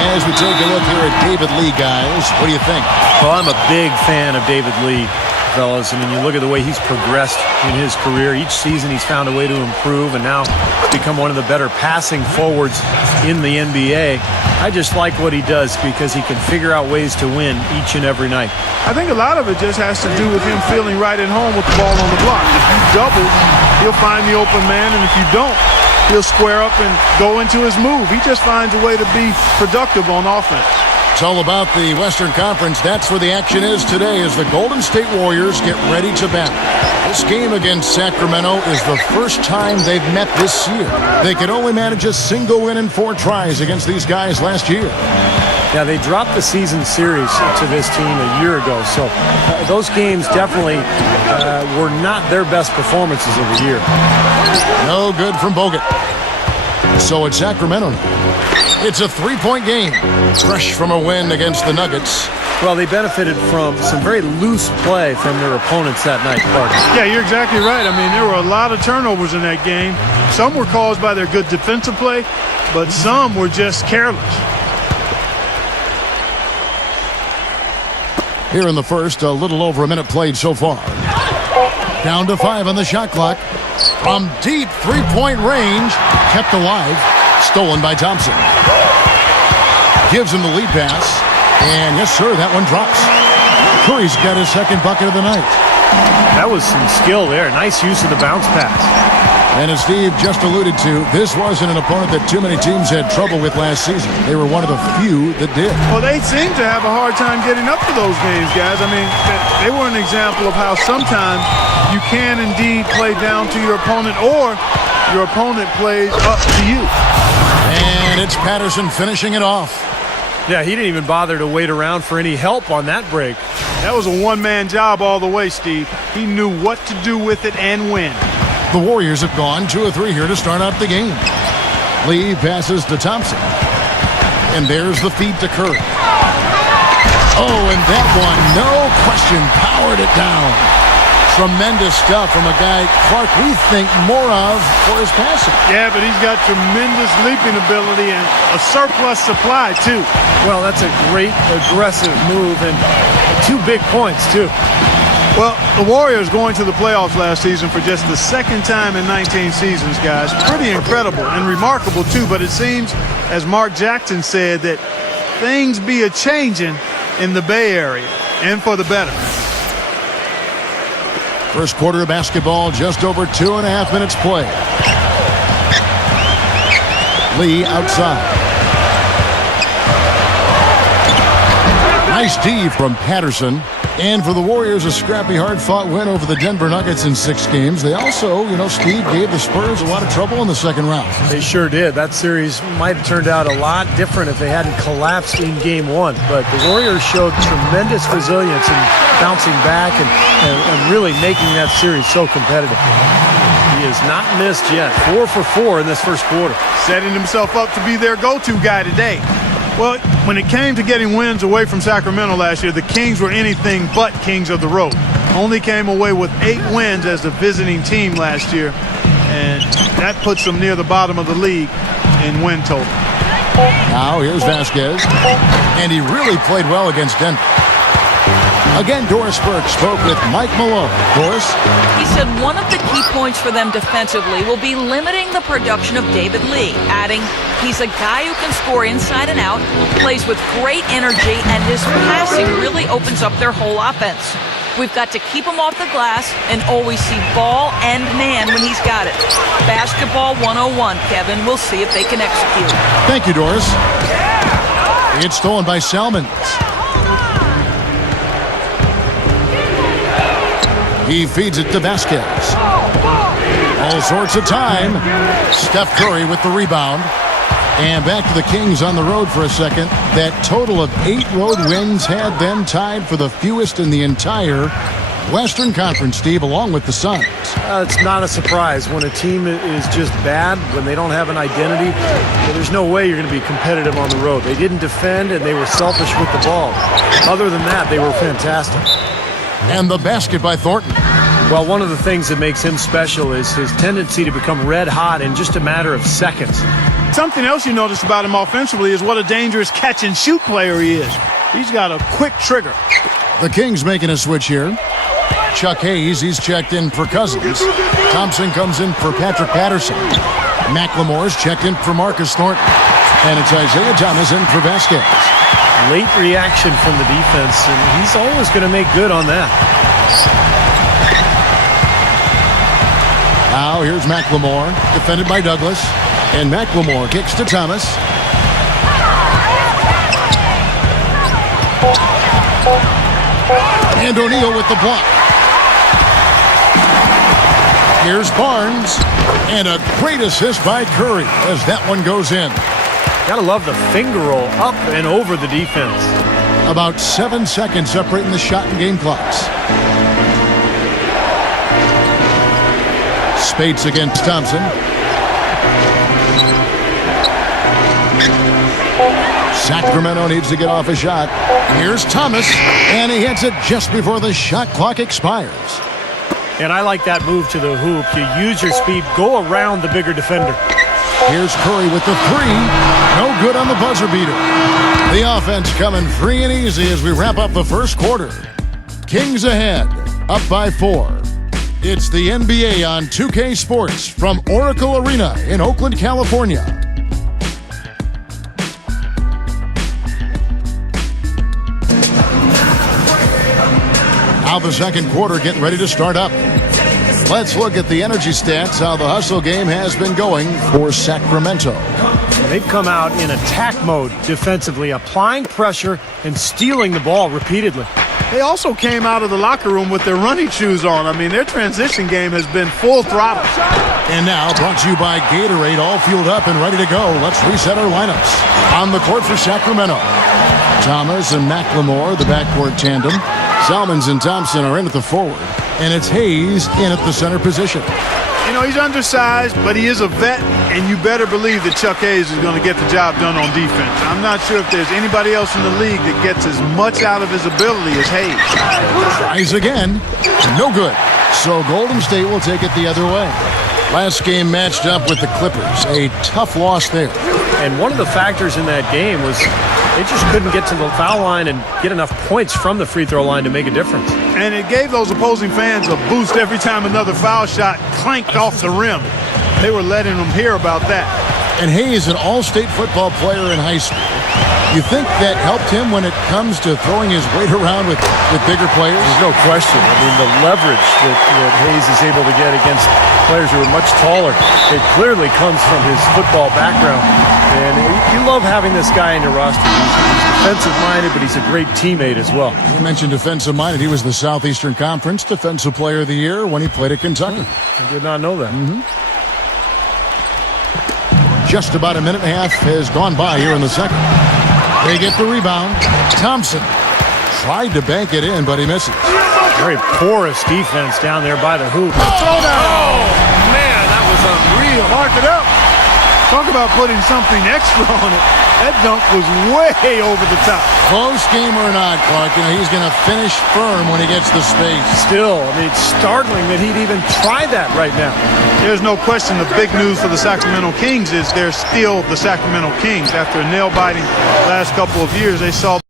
As we take a look here at David Lee, guys, what do you think? Well, I'm a big fan of David Lee, fellas. I mean, you look at the way he's progressed in his career. Each season he's found a way to improve and now become one of the better passing forwards in the NBA. I just like what he does because he can figure out ways to win each and every night. I think a lot of it just has to do with him feeling right at home with the ball on the block. If you double, he'll find the open man, and if you don't, he'll square up and go into his move. He just finds a way to be productive on offense. It's all about the Western Conference. That's where the action is today as the Golden State Warriors get ready to battle. This game against Sacramento is the first time they've met this year. They could only manage a single win in 4 tries against these guys last year. Yeah, they dropped the season series to this team a year ago, so those games definitely were not their best performances of the year. No good from Bogut. So it's Sacramento now. It's a 3-point game. Fresh from a win against the Nuggets. Well, they benefited from some very loose play from their opponents that night, Clark. Yeah, you're exactly right. I mean, there were a lot of turnovers in that game. Some were caused by their good defensive play, but some were just careless. Here in the first, a little over a minute played so far. Down to 5 on the shot clock. From deep 3-point range, kept alive. Stolen by Thompson. Gives him the lead pass. And yes, sir, that one drops. Curry's got his second bucket of the night. That was some skill there. Nice use of the bounce pass. And as Steve just alluded to, this wasn't an opponent that too many teams had trouble with last season. They were one of the few that did. Well, they seem to have a hard time getting up to those games, guys. I mean, they were an example of how sometimes you can indeed play down to your opponent or your opponent plays up to you. And it's Patterson finishing it off. Yeah, he didn't even bother to wait around for any help on that break. That was a one-man job all the way, Steve. He knew what to do with it and when. The Warriors have gone 2 of 3 here to start out the game. Lee passes to Thompson. And there's the feed to Curry. Oh, and that one, no question, powered it down. Tremendous stuff from a guy, Clark, we think more of for his passing. Yeah, but he's got tremendous leaping ability and a surplus supply, too. Well, that's a great aggressive move and 2 big points, too. Well, the Warriors going to the playoffs last season for just the second time in 19 seasons, guys. Pretty incredible and remarkable, too. But it seems, as Mark Jackson said, that things be a-changing in the Bay Area, and for the better. First quarter of basketball, just over 2.5 minutes play. Lee outside. Nice D from Patterson. And for the Warriors, a scrappy, hard-fought win over the Denver Nuggets in 6 games. They also, Steve, gave the Spurs a lot of trouble in the second round. They sure did. That series might have turned out a lot different if they hadn't collapsed in Game 1. But the Warriors showed tremendous resilience in bouncing back and really making that series so competitive. He has not missed yet. 4 for 4 in this first quarter. Setting himself up to be their go-to guy today. Well, when it came to getting wins away from Sacramento last year, the Kings were anything but kings of the road. Only came away with 8 wins as the visiting team last year, and that puts them near the bottom of the league in win total. Now here's Vasquez, and he really played well against Denver. Again, Doris Burke spoke with Mike Malone. Doris? He said one of the key points for them defensively will be limiting the production of David Lee, adding he's a guy who can score inside and out, plays with great energy, and his passing really opens up their whole offense. We've got to keep him off the glass and always see ball and man when he's got it. Basketball 101, Kevin. We'll see if they can execute. Thank you, Doris. It's stolen by Salmons. He feeds it to Vasquez. All sorts of time. Steph Curry with the rebound. And back to the Kings on the road for a second. That total of 8 road wins had them tied for the fewest in the entire Western Conference, Steve, along with the Suns. It's not a surprise when a team is just bad, when they don't have an identity. There's no way you're going to be competitive on the road. They didn't defend, and they were selfish with the ball. Other than that, they were fantastic. And the basket by Thornton. Well, one of the things that makes him special is his tendency to become red hot in just a matter of seconds. Something else you notice about him offensively is what a dangerous catch-and-shoot player he is. He's got a quick trigger. The Kings making a switch here. Chuck Hayes, he's checked in for Cousins. Thompson comes in for Patrick Patterson. McLemore's checked in for Marcus Thornton. And it's Isaiah Thomas in for Vasquez. Late reaction from the defense, and he's always going to make good on that. Now here's McLemore, defended by Douglas. And McLemore kicks to Thomas. And O'Neal with the block. Here's Barnes. And a great assist by Curry as that one goes in. Gotta love the finger roll up and over the defense. About 7 seconds separating the shot and game clocks. Spates against Thompson. Sacramento needs to get off a shot. Here's Thomas, and he hits it just before the shot clock expires. And I like that move to the hoop. You use your speed, go around the bigger defender. Here's Curry with the three. No good on the buzzer beater. The offense coming free and easy as we wrap up the first quarter. Kings ahead, up by 4. It's the NBA on 2K Sports from Oracle Arena in Oakland, California. Now the second quarter getting ready to start up. Let's look at the energy stats, how the hustle game has been going for Sacramento. They've come out in attack mode defensively, applying pressure and stealing the ball repeatedly. They also came out of the locker room with their running shoes on. I mean, their transition game has been full throttle. And now, brought to you by Gatorade, all fueled up and ready to go. Let's reset our lineups. On the court for Sacramento, Thomas and McLemore, the backcourt tandem. Salmons and Thompson are in at the forward. And it's Hayes in at the center position. You know, he's undersized, but he is a vet, and you better believe that Chuck Hayes is going to get the job done on defense. I'm not sure if there's anybody else in the league that gets as much out of his ability as Hayes. Tries again. No good. So Golden State will take it the other way. Last game matched up with the Clippers. A tough loss there. And one of the factors in that game was they just couldn't get to the foul line and get enough points from the free throw line to make a difference. And it gave those opposing fans a boost every time another foul shot clanked off the rim. They were letting them hear about that. And Hayes, an all-state football player in high school. You think that helped him when it comes to throwing his weight around with bigger players? There's no question. I mean, the leverage that Hayes is able to get against players who are much taller, it clearly comes from his football background. And you love having this guy in your roster. He's defensive-minded, but he's a great teammate as well. You mentioned defensive-minded. He was the Southeastern Conference Defensive Player of the Year when he played at Kentucky. I did not know that. Just about a minute and a half has gone by here in the second. They get the rebound. Thompson tried to bank it in, but he misses. Very porous defense down there by the hoop. Throwdown. Oh, man, that was unreal. Mark it up. Talk about putting something extra on it. That dunk was way over the top. Close game or not, Clark, you know, he's going to finish firm when he gets the space. Still, I mean, it's startling that he'd even try that right now. There's no question the big news for the Sacramento Kings is they're still the Sacramento Kings. After a nail-biting last couple of years, they saw